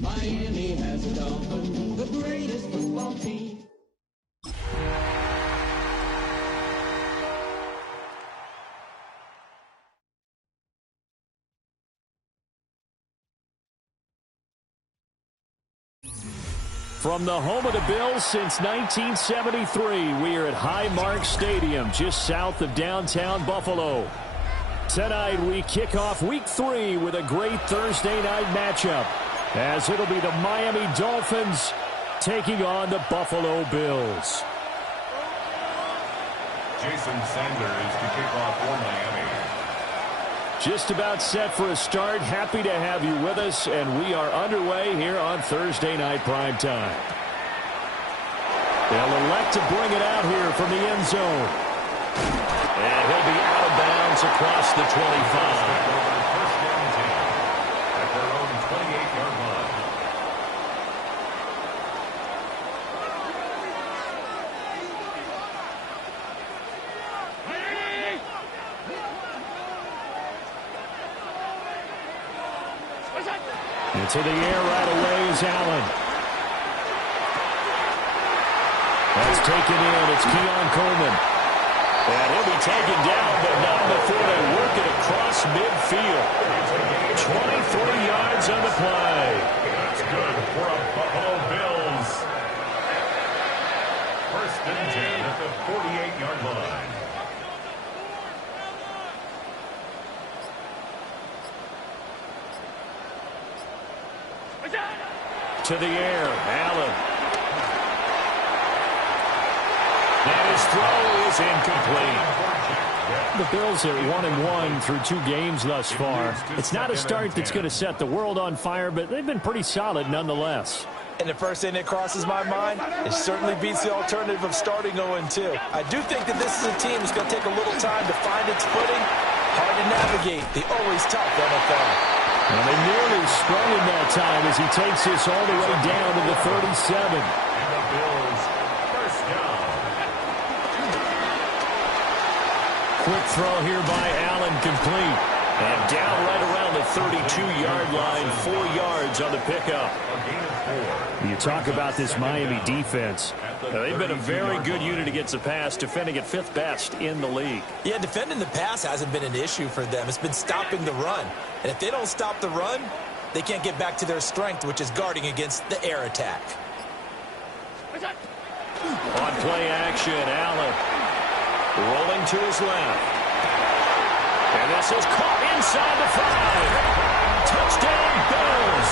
Miami has a dolphin, the greatest football team. From the home of the Bills since 1973, we are at Highmark Stadium, just south of downtown Buffalo. Tonight, we kick off Week 3 with a great Thursday night matchup, as it'll be the Miami Dolphins taking on the Buffalo Bills. Jason Sanders to kick off for Miami. Just about set for a start. Happy to have you with us, and we are underway here on Thursday Night Primetime. They'll elect to bring it out here from the end zone. And he'll be out of bounds across the 25. First down 10 at their own 28-yard line. Into the air right away is Allen. That's taken in. It's Keon Coleman. And he'll be taken down, but not before they work it across midfield. 23 yards on the play. That's good for a Buffalo Bills. First and 10 at the 48-yard line. To the air, Allen. And his throw is incomplete. The Bills are 1-1 through 2 games thus far. It's not a start that's going to set the world on fire, but they've been pretty solid nonetheless. And the first thing that crosses my mind, it certainly beats the alternative of starting 0-2. I do think that this is a team that's going to take a little time to find its footing. Hard to navigate the always tough NFL. Well, they nearly sprung in that time as he takes this all the way down to the 37. And the Bills, first down. Quick throw here by Allen, complete. And down right around the 32-yard line, 4 yards on the pickup. A gain of 4. You talk about this Miami defense. They've been a very good unit against the pass, defending at 5th best in the league. Yeah, defending the pass hasn't been an issue for them. It's been stopping the run. And if they don't stop the run, they can't get back to their strength, which is guarding against the air attack. On play action, Allen rolling to his left. And this is caught inside the 5. Touchdown, Bills.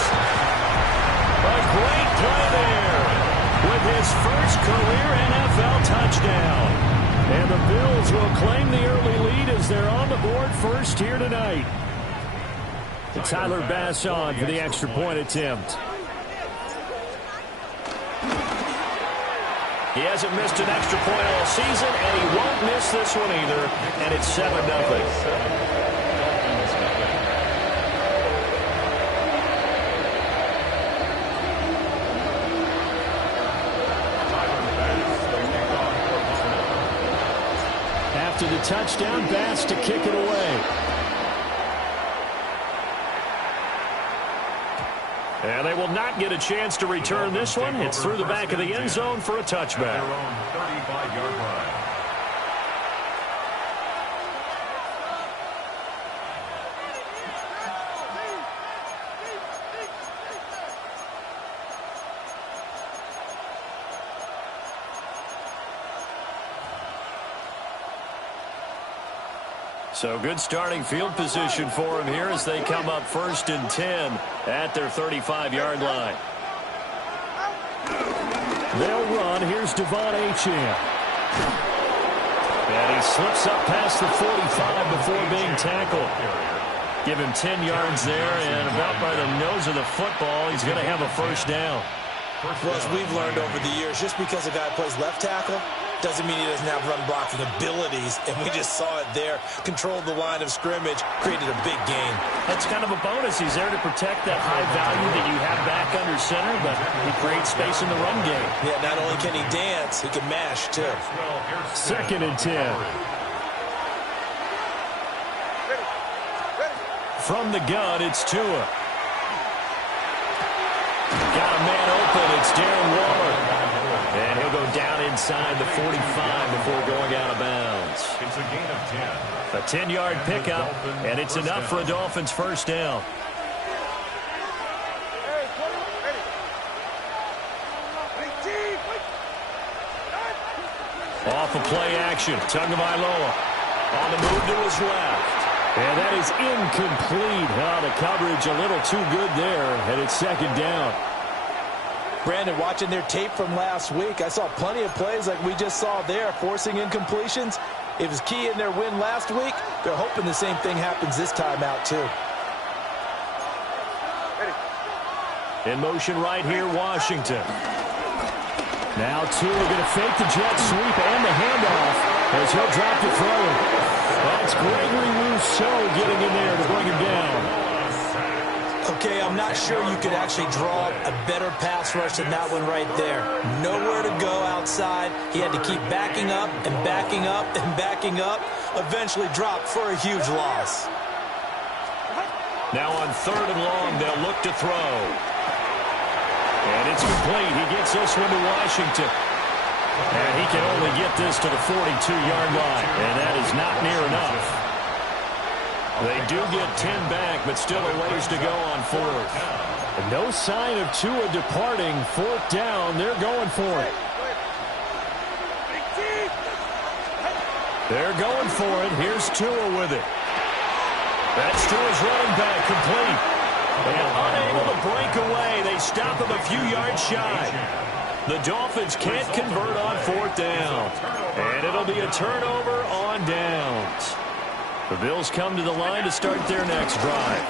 A great play there with his first career NFL touchdown. And the Bills will claim the early lead as they're on the board first here tonight. Tyler Bass on for the extra point attempt. He hasn't missed an extra point all season, and he won't miss this one either. And it's 7-0. After the touchdown, Bass to kick it away. And they will not get a chance to return this one. It's through the back of the end zone for a touchback. 35-yard line. So good starting field position for him here as they come up 1st and 10 at their 35-yard line. They'll run. Here's Devon Achane. And he slips up past the 45 before being tackled. Give him 10 yards there, and about by the nose of the football, he's going to have a first down. Well, as we've learned over the years, just because a guy plays left tackle doesn't mean he doesn't have run blocking abilities, and we just saw it there. Controlled the line of scrimmage, created a big gain. That's kind of a bonus. He's there to protect that high value that you have back under center, but he creates space in the run game. Yeah, not only can he dance, he can mash, too. 2nd and 10. From the gun, it's Tua. Got a man open. It's Darren Waller. And he'll go down inside the 45 before going out of bounds. It's a gain of 10. A 10-yard pickup, and it's enough for a Dolphins first down. Off of play action, Tagovailoa on the move to his left. And that is incomplete. The coverage a little too good there, and it's 2nd down. Brandon, watching their tape from last week, I saw plenty of plays like we just saw there, forcing incompletions. It was key in their win last week. They're hoping the same thing happens this time out, too. In motion right here, Washington. Now Tua going to fake the jet sweep and the handoff as he'll drop to throw it. That's Gregory Rousseau getting in there to bring him down. Okay, I'm not sure you could actually draw a better pass rush than that one right there. Nowhere to go outside. He had to keep backing up and backing up and backing up. Eventually dropped for a huge loss. Now on 3rd and long, they'll look to throw. And it's complete. He gets this one to Washington. And he can only get this to the 42-yard line. And that is not near enough. They do get 10 back, but still a ways to go on 4th. And no sign of Tua departing. 4th down, they're going for it. They're going for it. Here's Tua with it. That's Tua's running back, complete. And unable to break away. They stop him a few yards shy. The Dolphins can't convert on 4th down. And it'll be a turnover on downs. The Bills come to the line to start their next drive.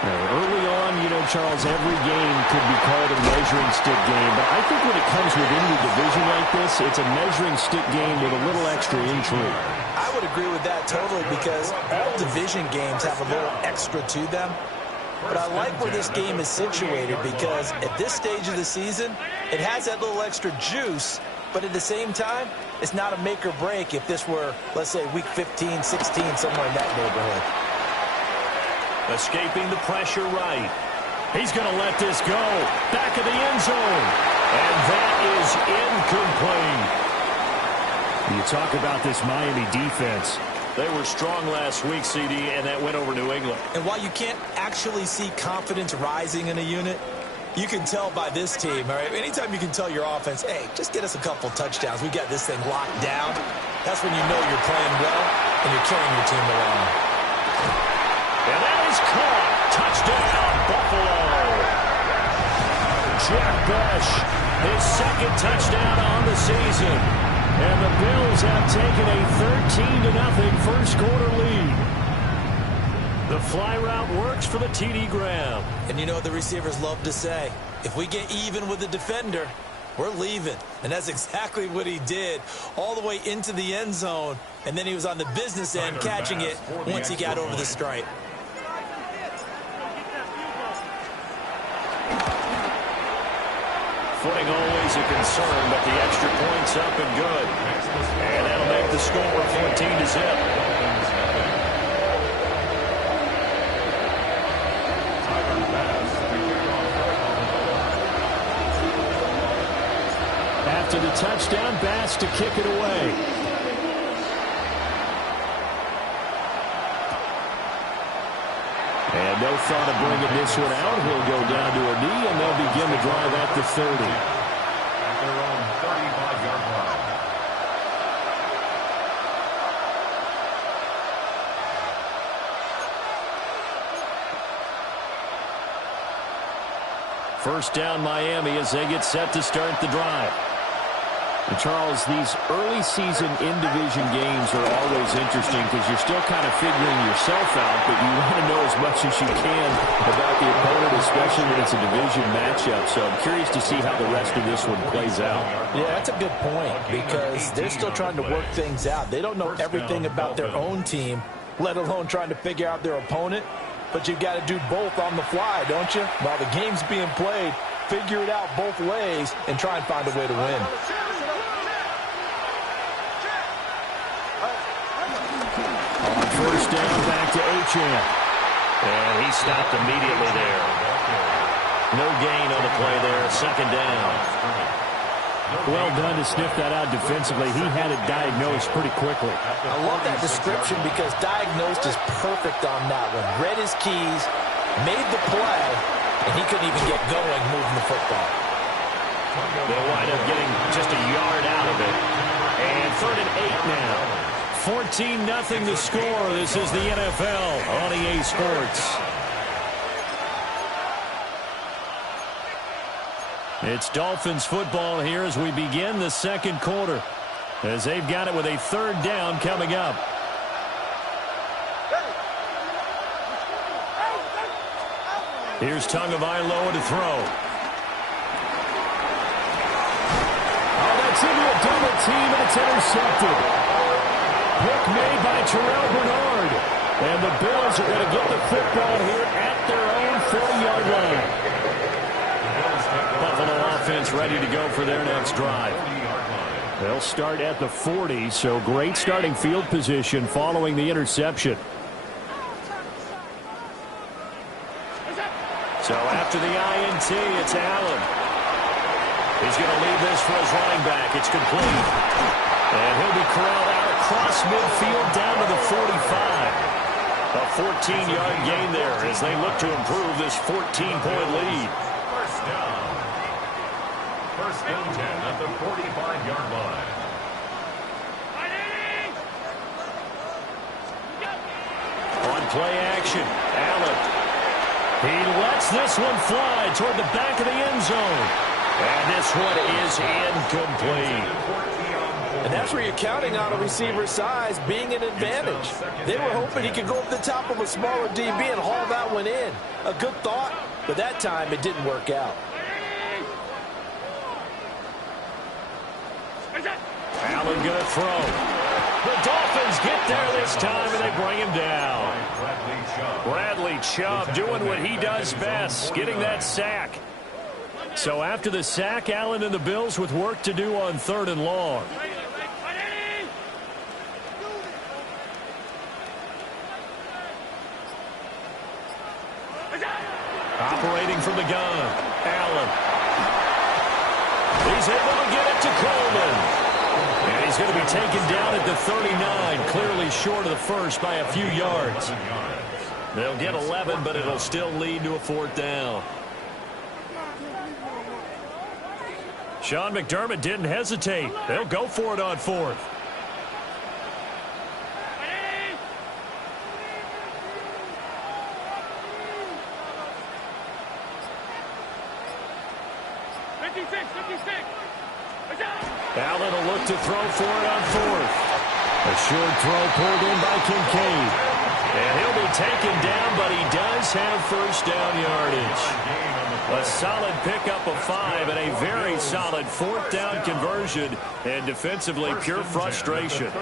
Now, early on, Charles, every game could be called a measuring stick game. But I think when it comes within the division like this, it's a measuring stick game with a little extra intrigue. I would agree with that totally because all division games have a little extra to them. But I like where this game is situated because at this stage of the season, it has that little extra juice. But at the same time, it's not a make or break if this were, let's say, week 15, 16, somewhere in that neighborhood. Escaping the pressure right. He's going to let this go. Back of the end zone. And that is incomplete. You talk about this Miami defense. They were strong last week, CD, and that went over New England. And while you can't actually see confidence rising in a unit, you can tell by this team, all right? Anytime you can tell your offense, hey, just get us a couple touchdowns. We got this thing locked down. That's when you know you're playing well. and you're carrying your team along. And that is caught. Touchdown, Buffalo. Jack Bush, his second touchdown on the season. And the Bills have taken a 13-0 first quarter lead. The fly route works for the TD Graham. And you know what the receivers love to say? If we get even with the defender, we're leaving. And that's exactly what he did, all the way into the end zone. And then he was on the business end catching it once he got over the stripe. Footing always a concern, but the extra point's up and good. And that'll make the score 14-0. After the touchdown, Bass to kick it away. And no thought of bringing this one out. He'll go down to a knee, and they'll begin the drive at the 30. At their own 35-yard line. First down, Miami, as they get set to start the drive. And Charles, these early season in-division games are always interesting because you're still kind of figuring yourself out, but you want to know as much as you can about the opponent, especially when it's a division matchup. So I'm curious to see how the rest of this one plays out. Yeah, that's a good point because they're still trying to work things out. They don't know everything about their own team, let alone trying to figure out their opponent. But you've got to do both on the fly, don't you? While the game's being played, figure it out both ways and try and find a way to win. On first down, back to Achane. And he stopped immediately there. No gain on the play there. Second down. Well done to sniff that out defensively. He had it diagnosed pretty quickly. I love that description because diagnosed is perfect on that one. Read his keys, made the play, and he couldn't even get going moving the football. They'll wind up getting just a yard out of it. And 3rd and 8 now. 14-0 the score. This is the NFL on EA Sports. It's Dolphins football here as we begin the second quarter, as they've got it with a 3rd down coming up. Here's Tagovailoa to throw. Oh, that's into a double team, and it's intercepted. Pick made by Terrell Bernard. And the Bills are going to get the football here at their own 40-yard line. Buffalo offense ready to go for their next drive. They'll start at the 40, so great starting field position following the interception. So after the INT, it's Allen. He's going to leave this for his running back. It's complete. And he'll be corralled out across midfield down to the 45. A 14-yard gain there as they look to improve this 14-point lead. First down. First and 10 at the 45-yard line. On play action, Allen. He lets this one fly toward the back of the end zone. And this one is incomplete. And that's where you're counting on a receiver's size being an advantage. They were hoping he could go over the top of a smaller DB and haul that one in. A good thought, but that time it didn't work out. Allen going to throw. The Dolphins get there this time, and they bring him down. Bradley Chubb doing what he does best, getting that sack. So after the sack, Allen and the Bills with work to do on 3rd and long. Operating from the gun, Allen. He's able to get it to Coleman. And he's going to be taken down at the 39, clearly short of the first by a few yards. They'll get 11, but it'll still lead to a 4th down. Sean McDermott didn't hesitate. They'll go for it on 4th. Allen will look to throw for it on fourth. A short throw pulled in by Kincaid. And he'll be taken down, but he does have first down yardage. A solid pickup of 5 and a very solid fourth down conversion. And defensively, pure frustration.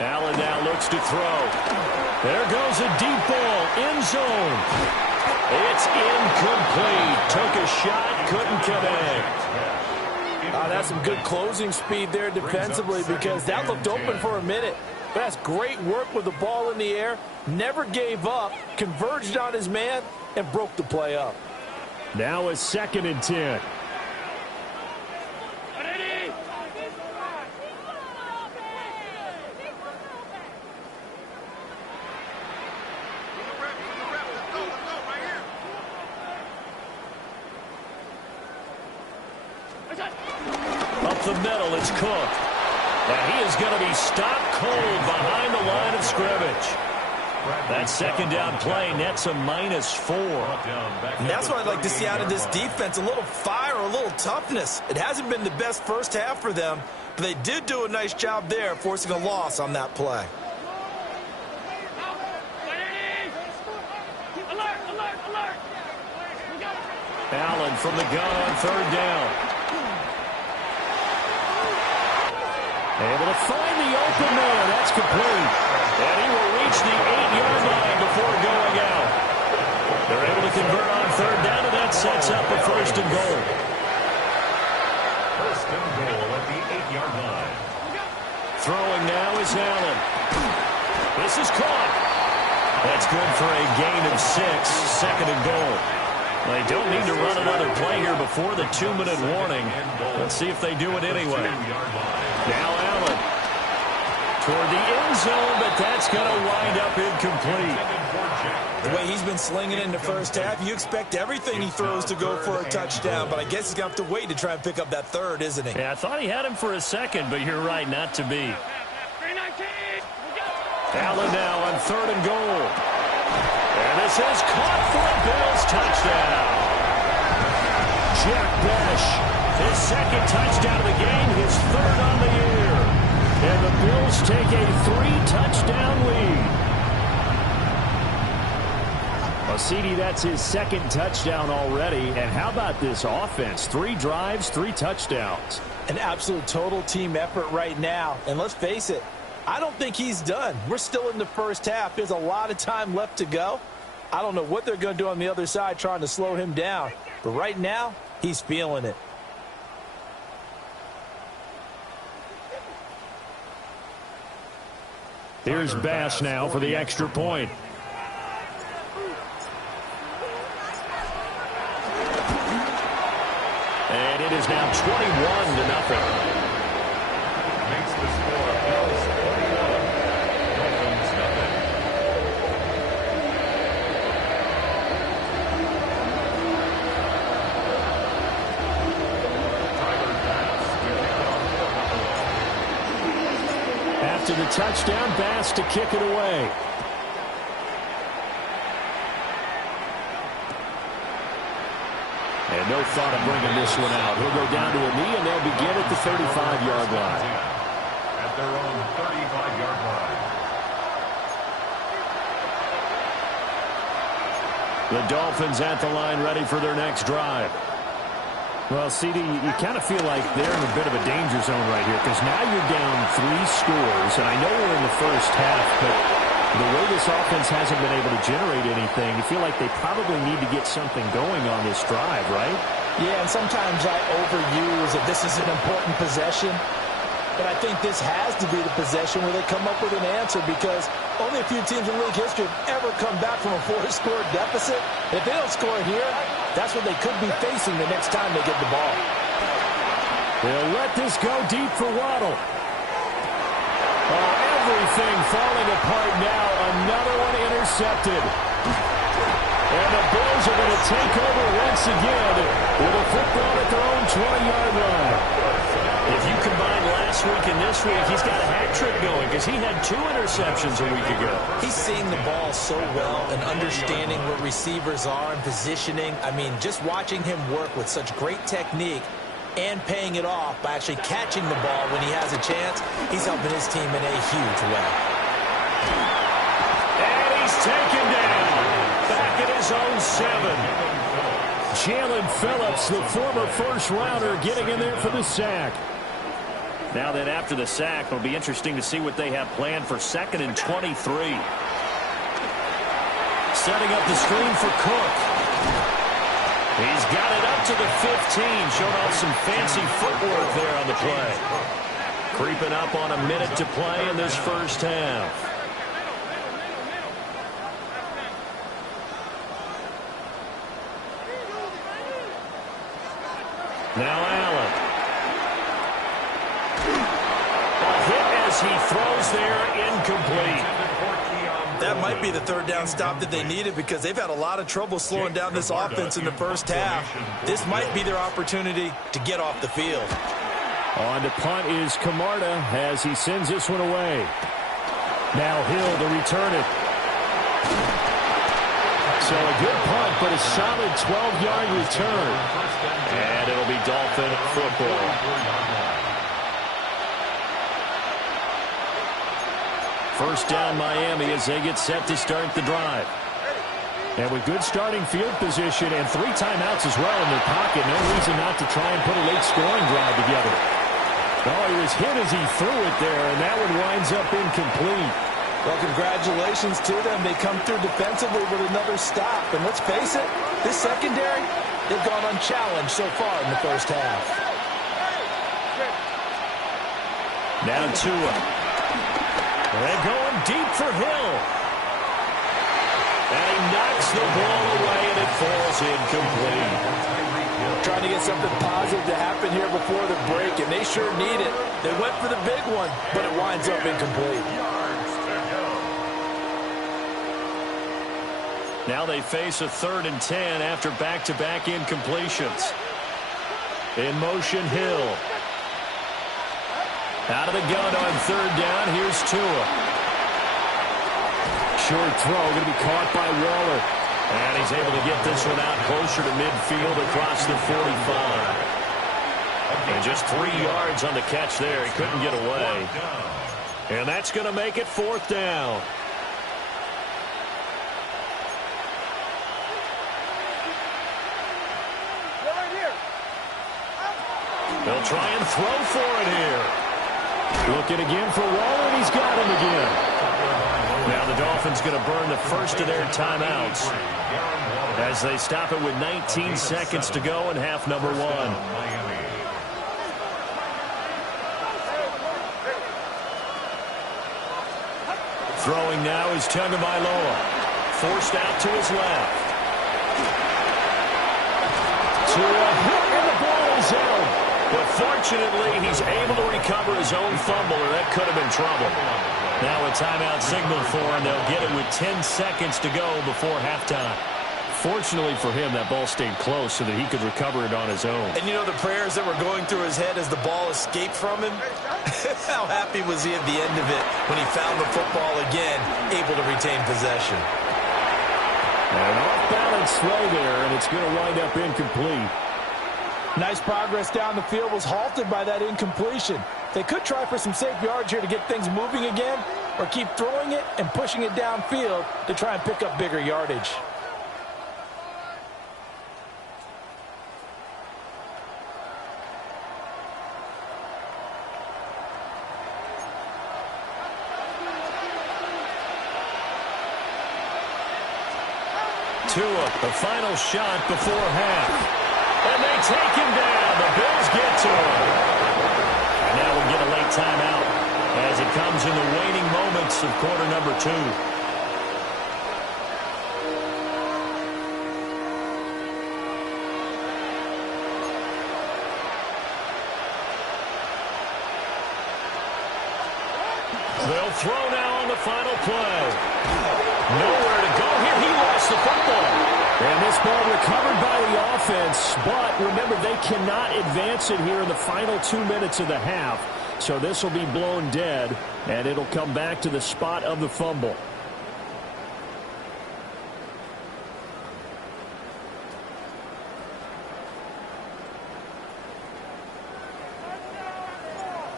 Allen now looks to throw. There goes a deep ball, end zone. It's incomplete. Took a shot, couldn't connect. That's some good closing speed there defensively because that looked open for a minute. But that's great work with the ball in the air. Never gave up, converged on his man, and broke the play up. Now a 2nd and 10. Up the middle, it's Cook. And he is going to be stopped cold behind the line of scrimmage. That second down play nets a -4. And that's what I'd like to see out of this defense, a little fire, a little toughness. It hasn't been the best first half for them, but they did do a nice job there, forcing a loss on that play. Allen from the gun on 3rd down. Able to find the open man. That's complete. And he will reach the 8-yard line before going out. They're able to convert on 3rd down, and that sets up a 1st and goal. 1st and goal at the 8-yard line. Throwing now is Allen. This is caught. That's good for a gain of 6. 2nd and goal. They don't need to run another play here before the 2-minute warning. Let's see if they do it anyway. Now Allen toward the end zone, but that's going to wind up incomplete. The way he's been slinging in the first half, you expect everything he throws to go for a touchdown, but I guess he's going to have to wait to try and pick up that 3rd, isn't he? Yeah, I thought he had him for a second, but you're right, not to be. Allen now on 3rd and goal. And this is caught for a Bills touchdown. Jack Besh, his 2nd touchdown of the game, his 3rd on the year. And the Bills take a 3-touchdown lead. Well, CD, that's his 2nd touchdown already. And how about this offense? 3 drives, 3 touchdowns. An absolute total team effort right now. And let's face it, I don't think he's done. We're still in the first half. There's a lot of time left to go. I don't know what they're going to do on the other side trying to slow him down. But right now, he's feeling it. Here's Bass now for the extra point. And it is now 21-0. Makes the score Bills 41, Dolphins nothing. After the touchdown, Bass to kick it away. And no thought of bringing this one out. He'll go down to a knee, and they'll begin at the 35-yard line. At their own 35-yard line. The Dolphins at the line, ready for their next drive. Well, CD, you kind of feel like they're in a bit of a danger zone right here because now you're down 3 scores, and I know we're in the first half, but the way this offense hasn't been able to generate anything, you feel like they probably need to get something going on this drive, right? Yeah, and sometimes I overuse that this is an important possession, but I think this has to be the possession where they come up with an answer because only a few teams in league history have ever come back from a 4-score deficit. And if they don't score here, that's what they could be facing the next time they get the ball. They'll let this go deep for Waddle. Oh, everything falling apart now. Another one intercepted. And the Bills are going to take over once again with a football at their own 20-yard line. If you combine last week and this week, he's got a hat trick going because he had 2 interceptions a week ago. He's seeing the ball so well and understanding where receivers are and positioning. I mean, just watching him work with such great technique and paying it off by actually catching the ball when he has a chance, he's helping his team in a huge way. And he's taken down. Back at his own 7. Jalen Phillips, the former first-rounder, getting in there for the sack. Now then, after the sack, it'll be interesting to see what they have planned for 2nd and 23. Setting up the screen for Cook. He's got it up to the 15, showing off some fancy footwork there on the play. Creeping up on a minute to play in this first half. Now Allen. A hit as he throws there, incomplete. That might be the 3rd down stop that they needed because they've had a lot of trouble slowing down this offense in the first half. This might be their opportunity to get off the field. On to punt is Camarda as he sends this one away. Now Hill to return it. So a good punt, but a solid 12-yard return. And it'll be Dolphin football. First down Miami as they get set to start the drive. And with good starting field position and 3 timeouts as well in their pocket, no reason not to try and put a late scoring drive together. Oh, he was hit as he threw it there, and that one winds up incomplete. Well, congratulations to them. They come through defensively with another stop. And let's face it, this secondary, they've gone unchallenged so far in the first half. Now Tua. They're going deep for Hill. And he knocks the ball away, and it falls incomplete. Trying to get something positive to happen here before the break, and they sure need it. They went for the big one, but it winds up incomplete. Now they face a 3rd and 10 after back-to-back incompletions. In motion, Hill. Out of the gun on 3rd down. Here's Tua. Short throw going to be caught by Waller. And he's able to get this one out closer to midfield across the 45. And just 3 yards on the catch there. He couldn't get away. And that's going to make it 4th down. They'll try and throw for it here. Looking again for Waller, and he's got him again. Now the Dolphins going to burn the first of their timeouts as they stop it with 19 seconds to go in half number 1. Throwing now is Tagovailoa. Forced out to his left. To a hit, and the ball is out. But fortunately, he's able to recover his own fumble, or that could have been trouble. Now a timeout signal for him. They'll get it with 10 seconds to go before halftime. Fortunately for him, that ball stayed close so that he could recover it on his own. And you know the prayers that were going through his head as the ball escaped from him? How happy was he at the end of it when he found the football again, able to retain possession? An off-balance throw there, and it's going to wind up incomplete. Nice progress down the field was halted by that incompletion. They could try for some safe yards here to get things moving again, or keep throwing it and pushing it downfield to try and pick up bigger yardage. Tua, the final shot before half. And they take him down. The Bills get to him. And now we get a late timeout as it comes in the waning moments of quarter number 2. They'll throw now on the final play. Nowhere to go here. He lost the football. And this ball recovered by the offense, but remember, they cannot advance it here in the final 2 minutes of the half. So this will be blown dead, and it'll come back to the spot of the fumble.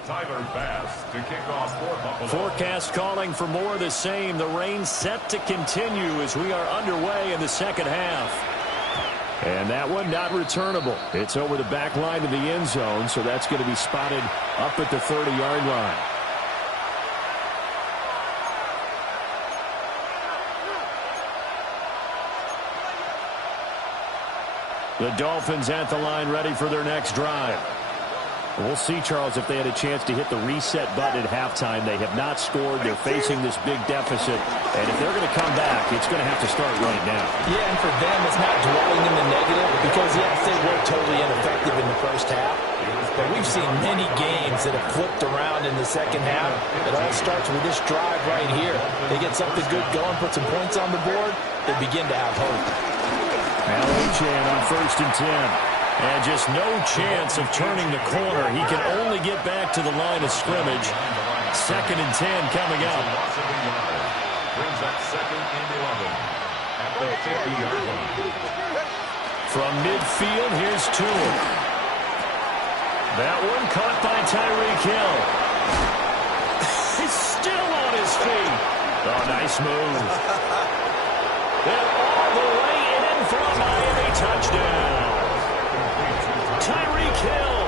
Tyler Bass to kick off for Buffalo. Forecast calling for more of the same. The rain set to continue as we are underway in the second half. And that one not returnable. It's over the back line of the end zone, so that's going to be spotted up at the 30-yard line. The Dolphins at the line ready for their next drive. We'll see, Charles, if they had a chance to hit the reset button at halftime. They have not scored. They're facing this big deficit. And if they're going to come back, it's going to have to start right now. Yeah, and for them, it's not dwelling in the negative because, yes, they were totally ineffective in the first half. But we've seen many games that have flipped around in the second half. It all starts with this drive right here. They get something good going, put some points on the board, they begin to have hope. Chan on 1st and 10. And just no chance of turning the corner. He can only get back to the line of scrimmage. 2nd and 10 coming up. Brings up 2nd and 11 at the 50-yard line. From midfield, here's Tua. That one caught by Tyreek Hill. He's still on his feet. Oh, nice move. And all the way in for a Miami touchdown. Tyreek Hill,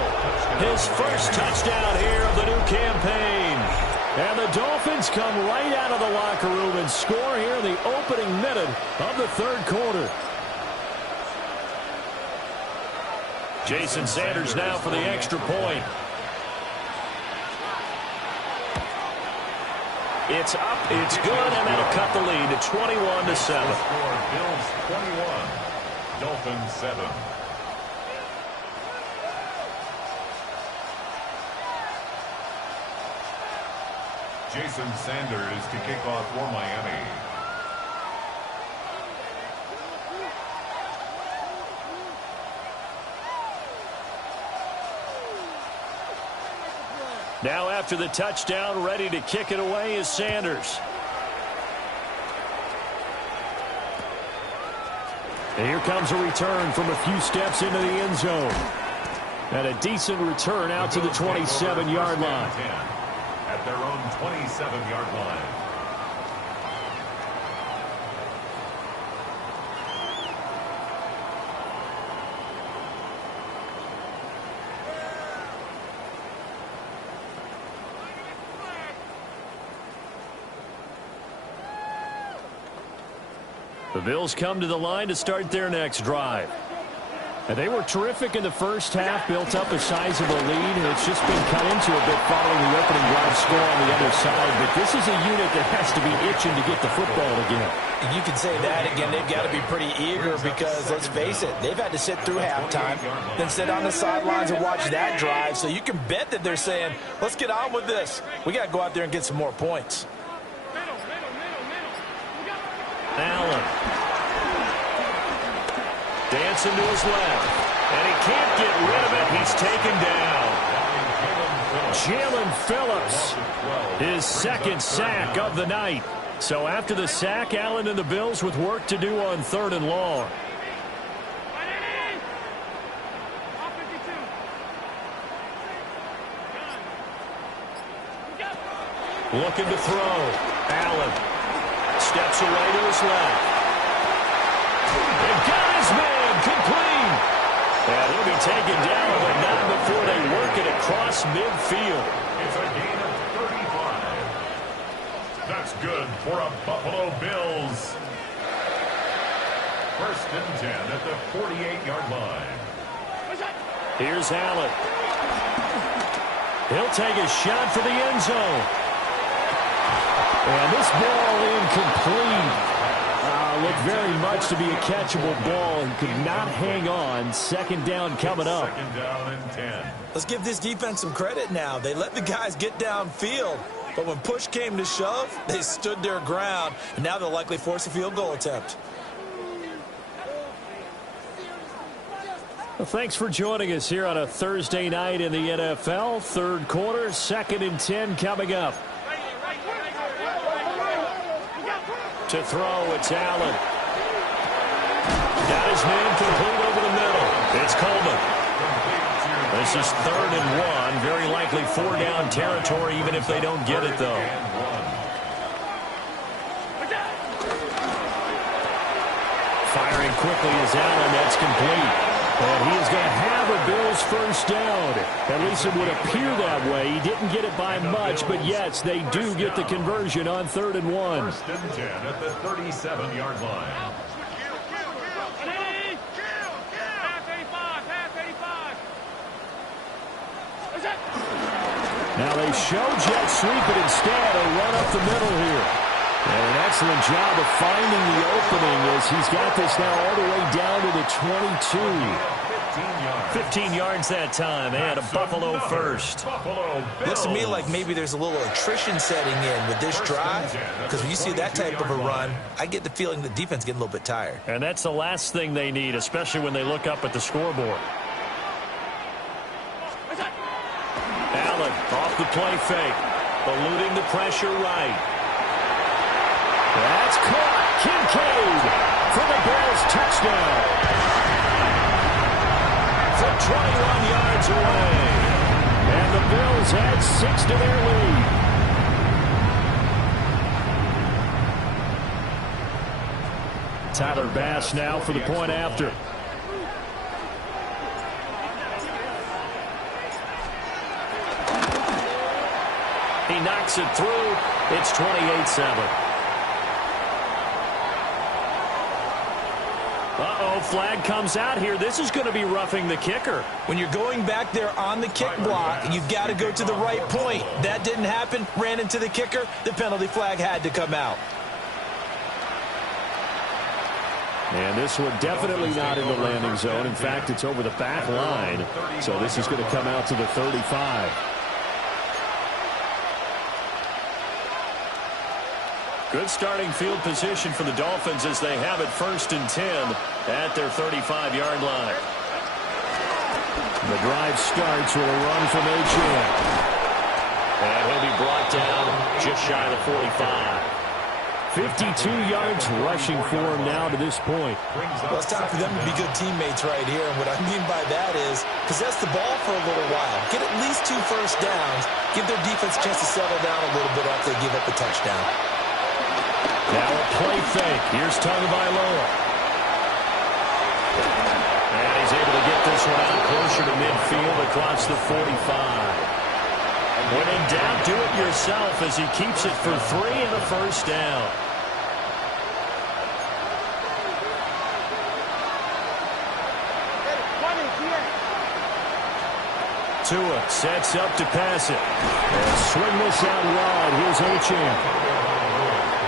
his first touchdown here of the new campaign. And the Dolphins come right out of the locker room and score here in the opening minute of the third quarter. Jason Sanders now for the extra point. It's up, it's good, and that'll cut the lead to 21-7. Bills 21, Dolphins 7. Jason Sanders to kick off for Miami. Now after the touchdown, ready to kick it away is Sanders. And here comes a return from a few steps into the end zone. And a decent return out to the 27-yard line. At their own 27-yard line. The Bills come to the line to start their next drive. And they were terrific in the first half, built up a sizable lead, and it's just been cut into a bit following the opening drive score on the other side. But this is a unit that has to be itching to get the football again. You can say that again. They've got to be pretty eager because, let's face it, they've had to sit through halftime, then sit on the sidelines and watch that drive. So you can bet that they're saying, let's get on with this. We got to go out there and get some more points. Allen. Dancing to his left. And he can't get rid of it. He's taken down. Jalen Phillips, his second sack of the night. So after the sack, Allen and the Bills with work to do on 3rd and long. Looking to throw. Allen steps away to his left. And got his man complete. And he'll be taken down, but not before they work it across midfield. It's a gain of 35. That's good for a Buffalo Bills. 1st and 10 at the 48-yard line. Here's Allen. He'll take a shot for the end zone. And this ball incomplete. Looked very much to be a catchable ball and could not hang on. 2nd down coming up. 2nd down and 10. Let's give this defense some credit now. They let the guys get downfield, but when push came to shove, they stood their ground, and now they'll likely force a field goal attempt. Well, thanks for joining us here on a Thursday night in the NFL. Third quarter, 2nd and 10 coming up. To throw, it's Allen. Got his man complete over the middle. It's Coleman. This is 3rd and 1. Very likely 4-down territory, even if they don't get it, though. Firing quickly is Allen. That's complete. And he is going to have a Bills first down. At least it would appear that way. He didn't get it by much, but yes, they do get the conversion on 3rd and 1. 1st and 10 at the 37-yard line. Now they show jet sweep, but instead a run up the middle here. And an excellent job of finding the opening as he's got this now all the way down to the 22. 15 yards that time, and a Buffalo first. Looks to me like maybe there's a little attrition setting in with this drive, because when you see that type of a run, I get the feeling the defense getting a little bit tired. And that's the last thing they need, especially when they look up at the scoreboard. Allen off the play fake, eluding the pressure right. That's caught. Kincaid for the Bills touchdown. From 21 yards away. And the Bills add 6 to their lead. Tyler Bass now for the point after. He knocks it through. It's 28-7. Uh-oh, flag comes out here. This is going to be roughing the kicker. When you're going back there on the kick block, you've got to go to the right point. That didn't happen. Ran into the kicker. The penalty flag had to come out. And this one definitely not in the landing zone. In fact, it's over the back line. So this is going to come out to the 35. Good starting field position for the Dolphins as they have it 1st and 10 at their 35-yard line. The drive starts with a run from HM. And he'll be brought down just shy of the 45. 52 yards rushing for him now to this point. Well, it's time for them to be good teammates right here. And what I mean by that is possess the ball for a little while. Get at least 2 first downs. Give their defense a chance to settle down a little bit after they give up a touchdown. Now a play fake. Here's Tagovailoa. And he's able to get this one out closer to midfield across the 45. When in doubt, do it yourself as he keeps it for 3 and a first down. Tua sets up to pass it. And swing this out wide. Here's Achane.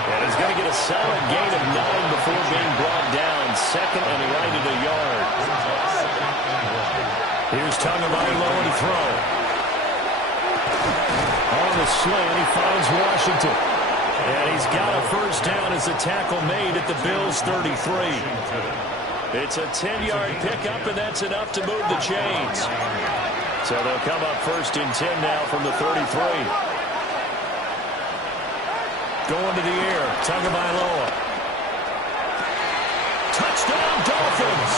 And he's going to get a solid gain of 9 before being brought down. 2nd and right at a yard. Here's Tagovailoa to throw. On the slant, he finds Washington. And he's got a first down as a tackle made at the Bills' 33. It's a 10-yard pickup, and that's enough to move the chains. So they'll come up 1st and 10 now from the 33. Going to the air, Tagovailoa. Touchdown, Dolphins!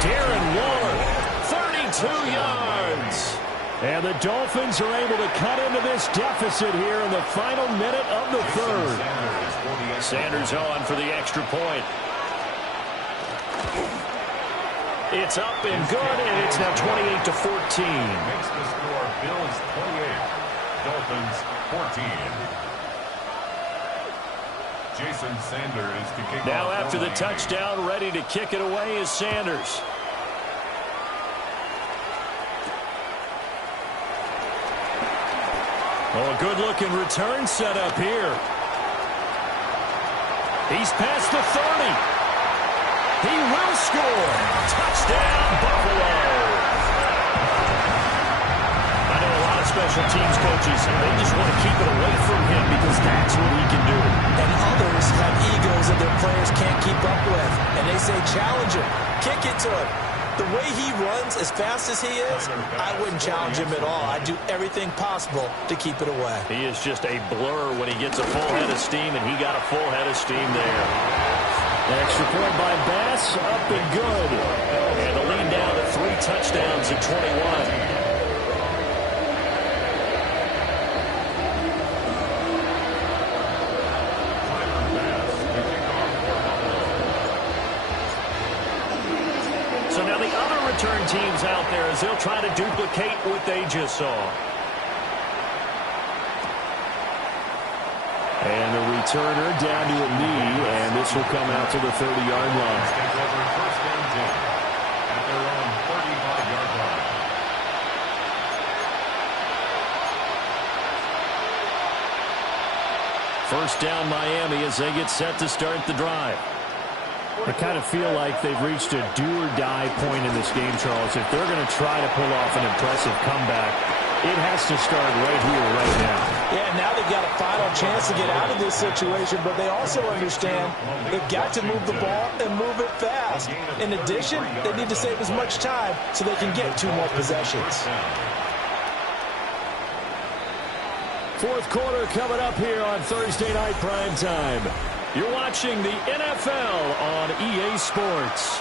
Darren Waller, 32 yards. And the Dolphins are able to cut into this deficit here in the final minute of the 3rd. Sanders on for the extra point. It's up and good, and it's now 28-14. Makes the score Bills 28, Dolphins 14. Jason Sanders to kick now off after the touchdown, ready to kick it away is Sanders. Oh, a good-looking return set up here. He's past the 30. He will score. Touchdown, Buffalo. I know a lot of special teams coaches, they just want to keep it away from him because that's what he can do. And others have egos that their players can't keep up with. And they say, challenge him. Kick it to him. the way he runs, as fast as he is, I wouldn't challenge him at all. I'd do everything possible to keep it away. He is just a blur when he gets a full head of steam, and he got a full head of steam there. Extra point by Bass, up and good. And the lead down to 3 touchdowns at 21. So now the other return teams out there as they'll try to duplicate what they just saw. And the returner down to a knee, and this will come out to the 30-yard line. Take over first and 10 at their own 35-yard line. First down Miami as they get set to start the drive. I kind of feel like they've reached a do-or-die point in this game, Charles. If they're going to try to pull off an impressive comeback, it has to start right here, right now. Yeah, now they've got a final chance to get out of this situation, but they also understand they've got to move the ball and move it fast. In addition, they need to save as much time so they can get 2 more possessions. Fourth quarter coming up here on Thursday Night Prime Time. You're watching the NFL on EA Sports.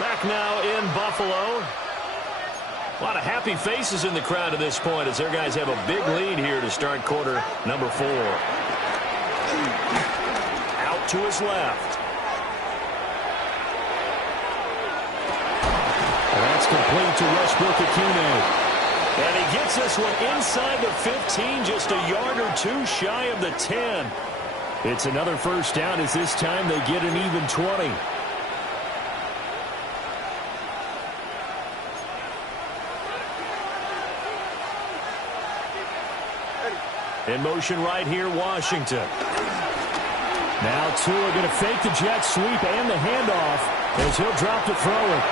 Back now in Buffalo. A lot of happy faces in the crowd at this point as their guys have a big lead here to start quarter number 4. Out to his left. And that's complete to Westbrook-Ikhine. And he gets this one inside the 15, just a yard or 2 shy of the 10. It's another first down as this time they get an even 20. In motion right here, Washington. Now Tua going to fake the jet sweep and the handoff as he'll drop to throw it.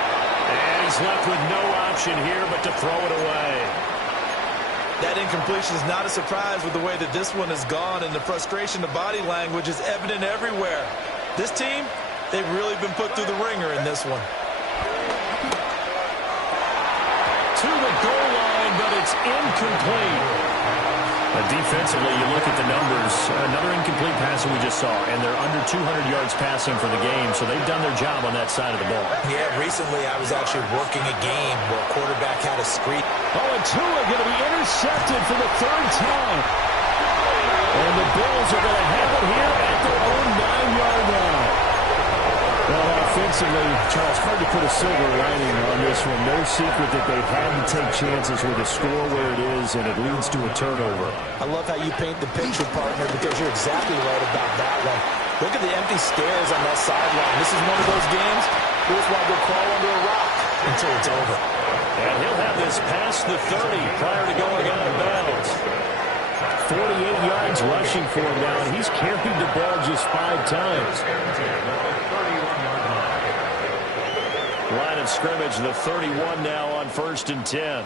And he's left with no option here but to throw it away. That incompletion is not a surprise with the way that this one has gone, and the frustration of body language is evident everywhere. This team, they've really been put through the ringer in this one. To the goal line, but it's incomplete. Defensively, you look at the numbers. Another incomplete pass that we just saw, and they're under 200 yards passing for the game, so they've done their job on that side of the ball. Yeah, recently I was actually working a game where a quarterback had a screen. Oh, and Tua going to be intercepted for the 3rd time. And the Bills are going to have it here at their own 9-yard line. Well, offensively, Charles, hard to put a silver lining on this one. No secret that they've had to take chances with a score where it is, and it leads to a turnover. I love how you paint the picture, partner, because you're exactly right about that one. Look at the empty stairs on that sideline. This is one of those games, here's why they'll crawl under a rock until it's over. And he'll have this past the 30 prior to going out of bounds. 48 yards rushing for him now, and he's carried the ball just 5 times. Line of scrimmage, the 31 now on 1st and 10.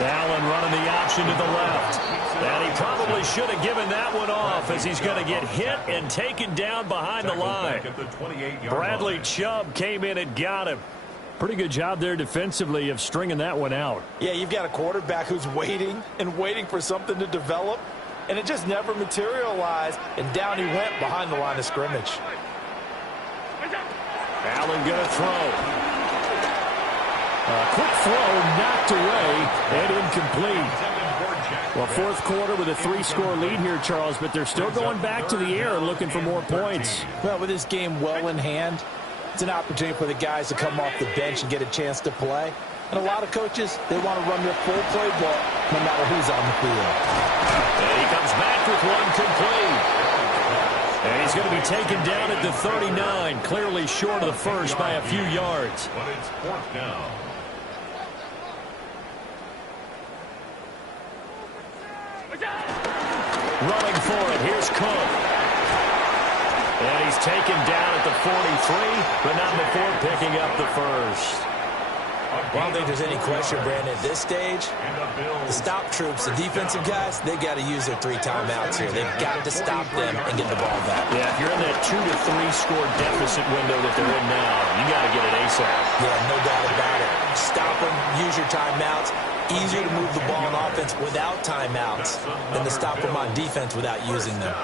Allen running the option to the left. And he probably should have given that one off as he's going to get hit and taken down behind the line. Bradley Chubb came in and got him. Pretty good job there defensively of stringing that one out. Yeah, you've got a quarterback who's waiting and waiting for something to develop, and it just never materialized, and down he went behind the line of scrimmage. Allen going to throw. A quick throw knocked away and incomplete. Well, fourth quarter with a 3-score lead here, Charles, but they're still going back to the air and looking for more points. Well, with this game well in hand, it's an opportunity for the guys to come off the bench and get a chance to play. And a lot of coaches, they want to run their full playbook no matter who's on the field. And he comes back with one complete. And he's going to be taken down at the 39, clearly short of the first by a few yards. But it's 4th down. Running for it, here's Cook. And he's taken down at the 43, but not before picking up the first. Well, I don't think there's any question, Brandon, at this stage, the stop troops, the defensive guys, they got to use their 3 timeouts here. They've got to stop them and get the ball back. Yeah, if you're in that 2 to 3 score deficit window that they're in now, you got to get it ASAP. Yeah, no doubt about it. Stop them, use your timeouts. Easier to move the ball on offense without timeouts than to stop them on defense without using them.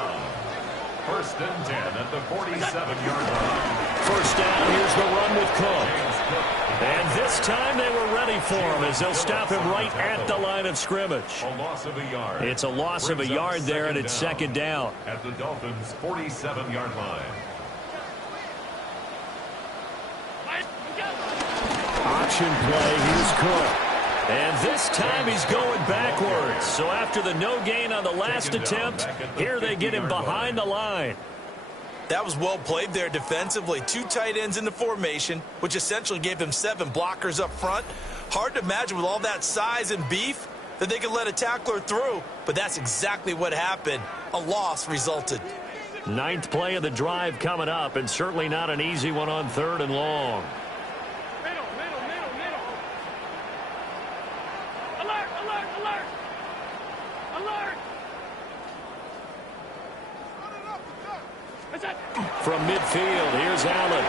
First and 10 at the 47-yard line. First down, here's the run with Cook. And this time they were ready for him as they'll stop him right at the line of scrimmage. A loss of a yard. It's a loss of a yard there, and it's second down. At the Dolphins' 47-yard line. Option play, here's Cook. And this time he's going backwards. So after the no gain on the last attempt, here they get him behind the line. That was well played there defensively. 2 tight ends in the formation, which essentially gave them 7 blockers up front. Hard to imagine with all that size and beef that they could let a tackler through, but that's exactly what happened. A loss resulted. 9th play of the drive coming up, and certainly not an easy one on 3rd and long. From midfield, here's Allen.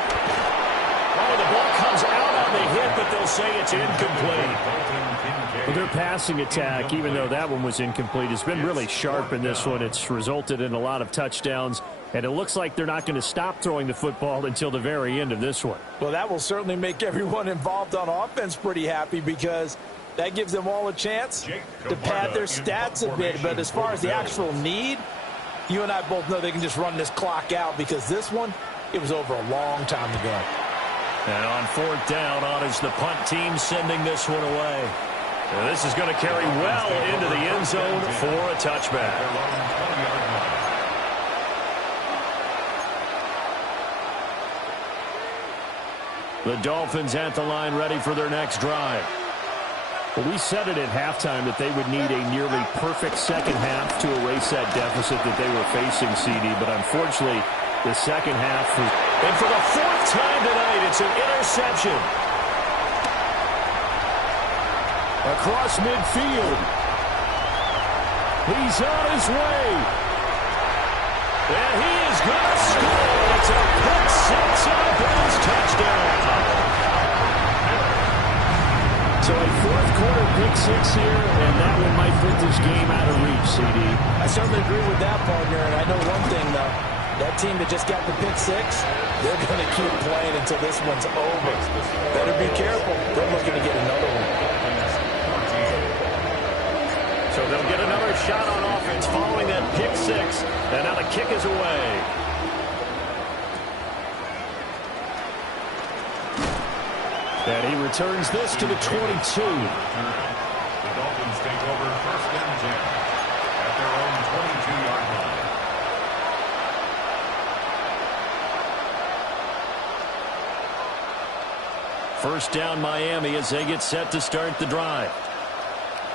Oh, the ball comes out on the hit, but they'll say it's incomplete. Well, their passing attack, even though that one was incomplete, has been really sharp in this one. It's resulted in a lot of touchdowns, and it looks like they're not going to stop throwing the football until the very end of this one. Well, that will certainly make everyone involved on offense pretty happy because that gives them all a chance to pad their stats a bit. But as far as the actual need, you and I both know they can just run this clock out because this one, it was over a long time ago. And on 4th down, on is the punt team sending this one away. And this is going to carry well into the end zone for a touchback. The Dolphins at the line ready for their next drive. Well, we said it at halftime that they would need a nearly perfect second half to erase that deficit that they were facing, CD. But unfortunately, the second half was... And for the 4th time tonight, it's an interception. Across midfield. He's on his way. And he is going to score. It's a pick 6 on a Bills touchdown. So a 4th quarter pick 6 here, and that one might put this game out of reach, CD. I certainly agree with that, partner. And I know one thing, though. That team that just got the pick 6, they're going to keep playing until this one's over. Better be careful. They're looking to get another one. So they'll get another shot on offense following that pick 6. And now the kick is away. And he returns this to the 22. The Dolphins take over 1st and 10 at their own 22-yard line. First down Miami as they get set to start the drive.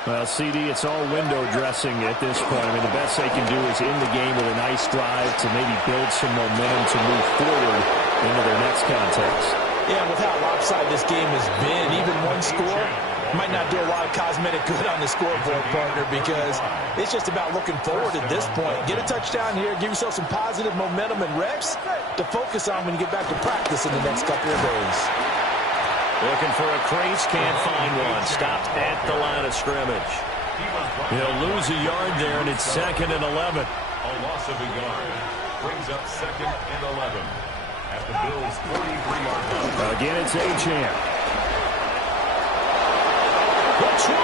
Well, CD, it's all window dressing at this point. I mean, the best they can do is end the game with a nice drive to maybe build some momentum to move forward into their next contest. Yeah, with how lopsided this game has been, even one score might not do a lot of cosmetic good on the scoreboard, partner, because it's just about looking forward at this point. Get a touchdown here, give yourself some positive momentum and reps to focus on when you get back to practice in the next couple of days. Looking for a crease, can't find one. Stopped at the line of scrimmage. He'll lose a yard there, and it's 2nd and 11. A loss of a yard brings up 2nd and 11 at the Bills' 43-yard line. Again, it's Achane. The 20,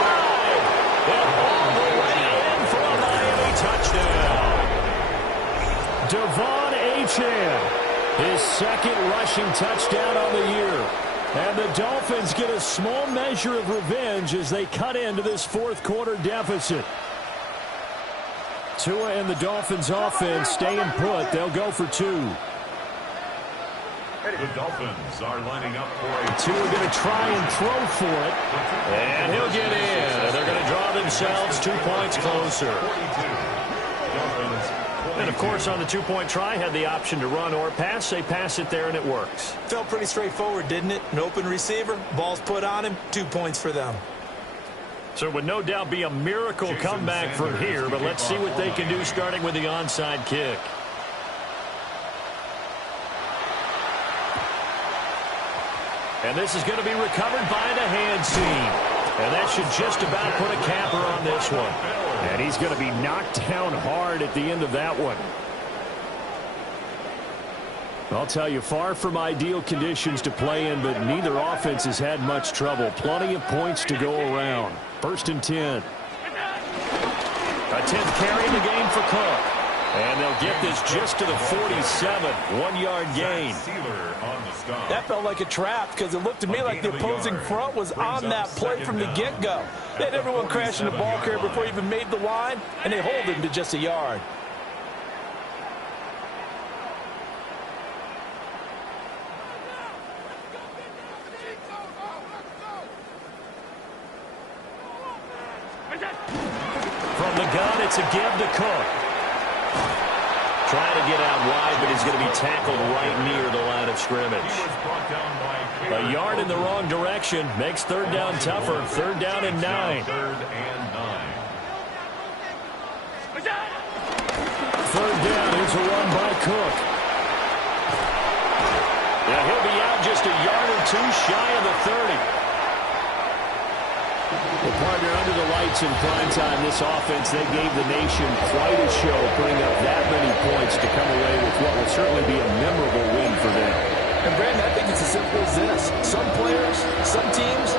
5, and all the way in for a Miami touchdown. Devon Achane. His 2nd rushing touchdown on the year. And the Dolphins get a small measure of revenge as they cut into this 4th quarter deficit. Tua and the Dolphins offense staying put. They'll go for 2. The Dolphins are lining up for a... Tua going to try and throw for it. And he'll get in. And they're going to draw themselves 2 points closer. 42. Dolphins And, of course, on the two-point try, had the option to run or pass. They pass it there, and it works. Felt pretty straightforward, didn't it? An open receiver, ball's put on him, 2 points for them. So it would no doubt be a miracle comeback from here, but let's see what they can do starting with the onside kick. And this is going to be recovered by the hands team. And that should just about put a capper on this one. And he's going to be knocked down hard at the end of that one. I'll tell you, far from ideal conditions to play in, but neither offense has had much trouble. Plenty of points to go around. 1st and 10. A 10th carry in the game for Cook. And they'll get this just to the 47. 1-yard gain. That felt like a trap because it looked to me like the opposing front was on that play from the get-go. They had everyone crashing the ball carrier before he even made the line, and they hold him to just a yard. From the gun, it's a give to Cook. Trying to get out wide, but he's going to be tackled right near the line of scrimmage. A yard in the wrong direction makes 3rd down tougher. 3rd down and 9. 3rd down is a run by Cook. Now he'll be out just a yard or 2 shy of the 30. Well, partner, under the lights in prime time, this offense, they gave the nation quite a show, putting up that many points to come away with what will certainly be a memorable win for them. And, Brandon, I think it's as simple as this. Some players, some teams,